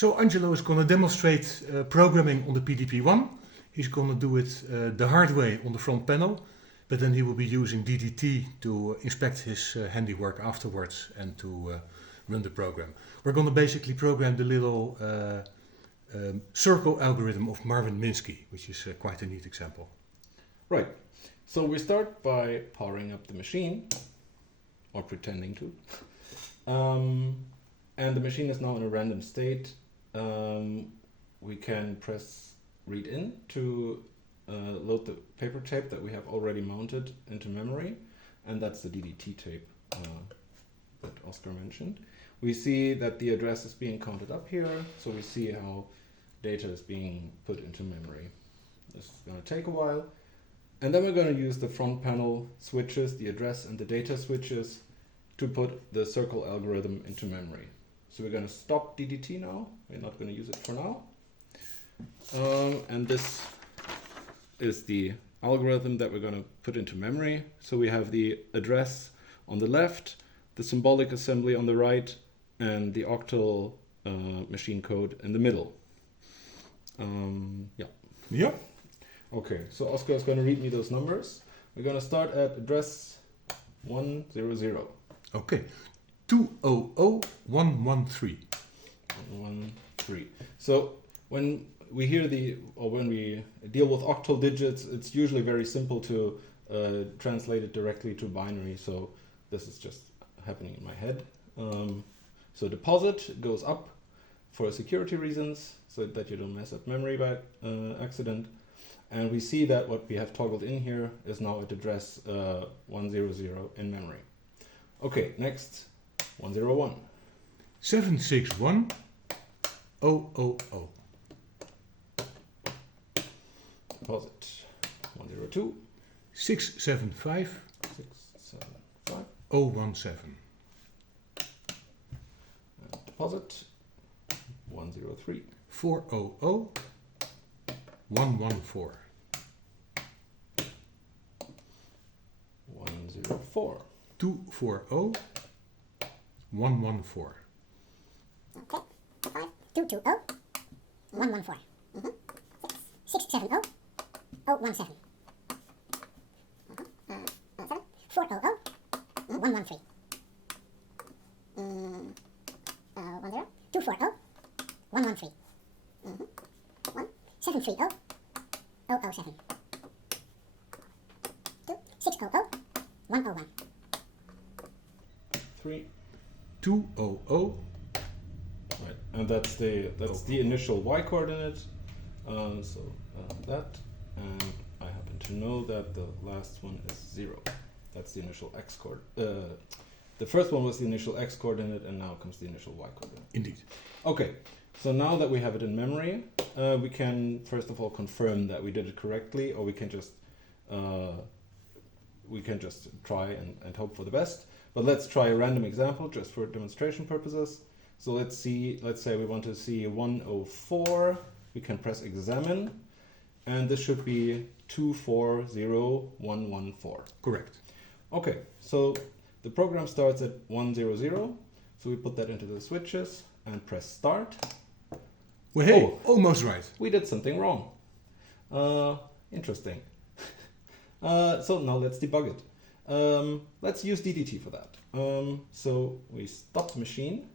So Angelo is going to demonstrate programming on the PDP-1. He's going to do it the hard way on the front panel, but then he will be using DDT to inspect his handiwork afterwards and to run the program. We're going to basically program the little circle algorithm of Marvin Minsky, which is quite a neat example. Right. So we start by powering up the machine, or pretending to. And the machine is now in a random state. We can press read in to load the paper tape that we have already mounted into memory, and that's the DDT tape that Oscar mentioned. We see that the address is being counted up here, so we see how data is being put into memory. This is going to take a while. And then we're going to use the front panel switches, the address and the data switches, to put the circle algorithm into memory. So we're going to stop DDT now. We're not going to use it for now. And this is the algorithm that we're going to put into memory. So we have the address on the left, the symbolic assembly on the right, and the octal machine code in the middle. Yeah. Okay, so Oscar is going to read me those numbers. We're going to start at address 100. Okay. 200113. 113. So when we hear when we deal with octal digits, it's usually very simple to translate it directly to binary. So this is just happening in my head. So deposit goes up for security reasons, so that you don't mess up memory by accident. And we see that what we have toggled in here is now at address 100 in memory. Okay, next 101. 761 000. Deposit 102. 675 675. 017. Deposit 103. 400 114. 104. 240 114. Okay, 220 114. 670 017. 400 113. 240 113. 730 007. 600 101. 3. 200. Right, and that's the initial y coordinate. That, and I happen to know that the last one is 0. That's the initial x coordinate. The first one was the initial x coordinate, and now comes the initial y coordinate. Indeed. Okay, so now that we have it in memory, we can first of all confirm that we did it correctly, or we can just try and hope for the best. But let's try a random example just for demonstration purposes. So let's say we want to see 104. We can press examine, and this should be 240114. Correct. Okay, so the program starts at 100. So we put that into the switches and press start. Well, hey, almost right. We did something wrong. Interesting. So now let's debug it. Let's use DDT for that. So we stop the machine.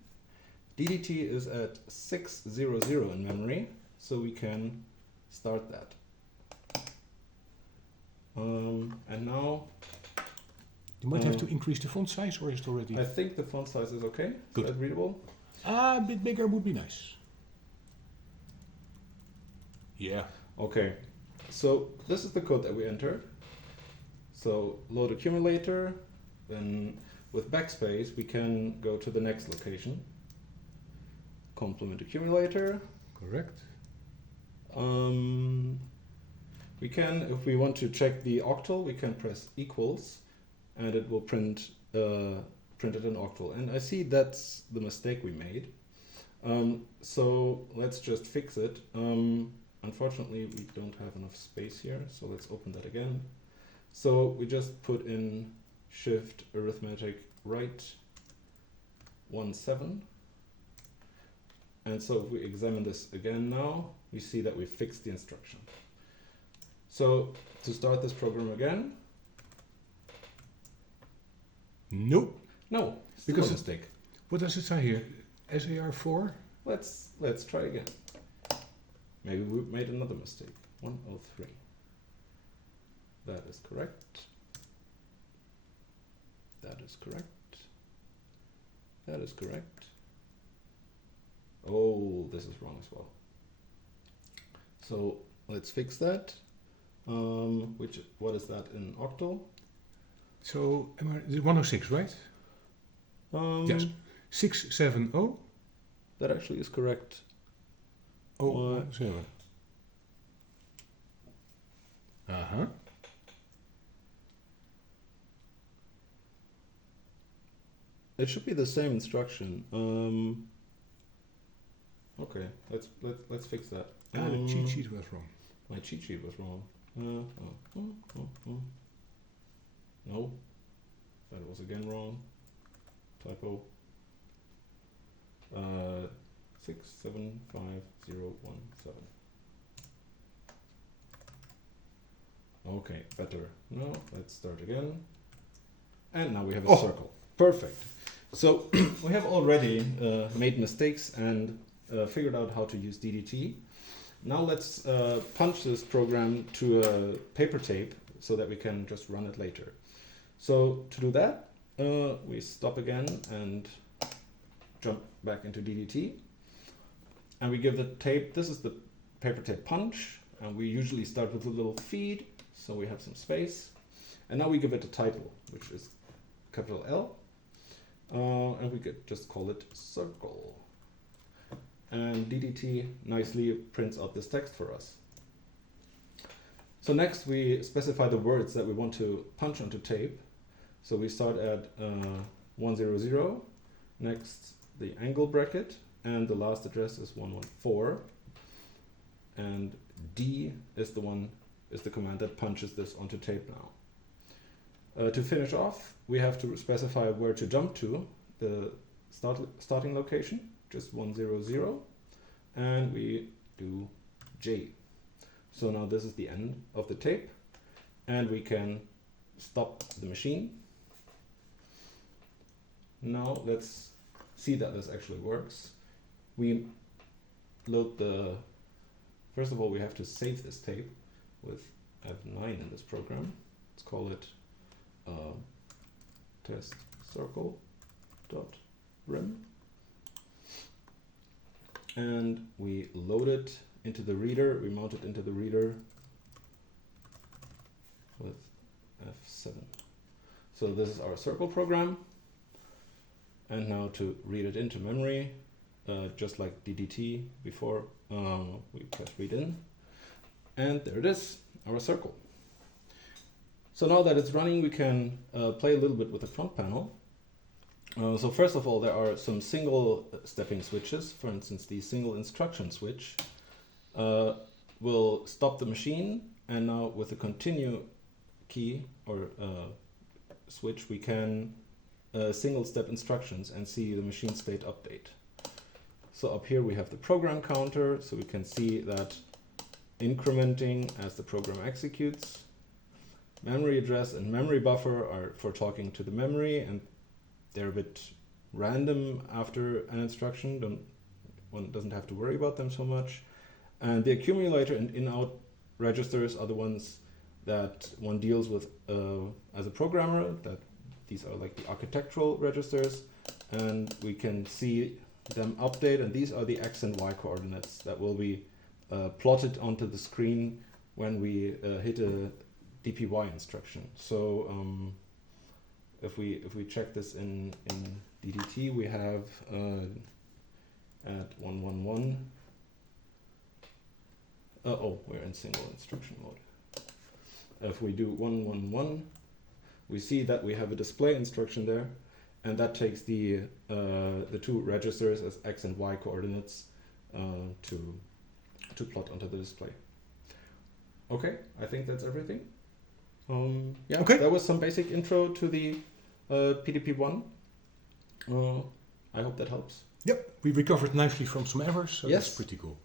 DDT is at 600 in memory, so we can start that. And now You might have to increase the font size, or is it already? I think the font size is okay. Good. Is that readable? A bit bigger would be nice. Yeah. Okay. So this is the code that we entered. So load accumulator, then with backspace we can go to the next location. Complement accumulator. Correct. We can, if we want to check the octal, we can press equals, and it will print it in octal. And I see that's the mistake we made. So let's just fix it. Unfortunately, we don't have enough space here, so let's open that again. So we just put in shift arithmetic right 17, And so if we examine this again now, we see that we fixed the instruction. So to start this program again, Nope. no, still Because a mistake. What does it say here? SAR4? Let's try again. Maybe we made another mistake. 103. That is correct. That is correct. That is correct. Oh, this is wrong as well. So let's fix that. What is that in octal? So, 106, right? Yes. 670. That actually is correct. Oh, 7. Uh-huh. It should be the same instruction. Okay, let's fix that. The cheat sheet was wrong. My cheat sheet was wrong. No, that was again wrong. Typo. 675017. Okay, better. No, let's start again. And now we have a circle. Perfect. So we have already made mistakes and figured out how to use DDT. Now let's punch this program to a paper tape so that we can just run it later. So to do that, we stop again and jump back into DDT. And we give the tape, this is the paper tape punch, and we usually start with a little feed, so we have some space. And now we give it a title, which is capital L, and we could just call it circle. And DDT nicely prints out this text for us. So next we specify the words that we want to punch onto tape. So we start at 100, next the angle bracket, and the last address is 114. And D is the command that punches this onto tape now. To finish off, we have to specify where to jump to, the starting location, just 100, and we do J. So now this is the end of the tape, and we can stop the machine. Now let's see that this actually works. We load first of all we have to save this tape with F9 in this program. Let's call it test circle.rim. And we load it into the reader, we mount it into the reader with F7. So this is our circle program. And now to read it into memory, just like DDT before, we press read in. And there it is, our circle. So now that it's running, we can play a little bit with the front panel. So first of all, there are some single stepping switches. For instance, the single instruction switch will stop the machine, and now with the continue key or switch, we can single step instructions and see the machine state update. So up here we have the program counter, so we can see that incrementing as the program executes. Memory address and memory buffer are for talking to the memory, and they're a bit random after an instruction. One doesn't have to worry about them so much. And the accumulator and in-out registers are the ones that one deals with as a programmer. That these are like the architectural registers, and we can see them update, and these are the X and Y coordinates that will be plotted onto the screen when we hit a DPY instruction. So if we check this in DDT, we have at 111. We're in single instruction mode. If we do 111, we see that we have a display instruction there, and that takes the two registers as X and Y coordinates to plot onto the display. Okay, I think that's everything. Okay. That was some basic intro to the PDP-1. I hope that helps. Yep, we recovered nicely from some errors, so Yes. that's pretty cool.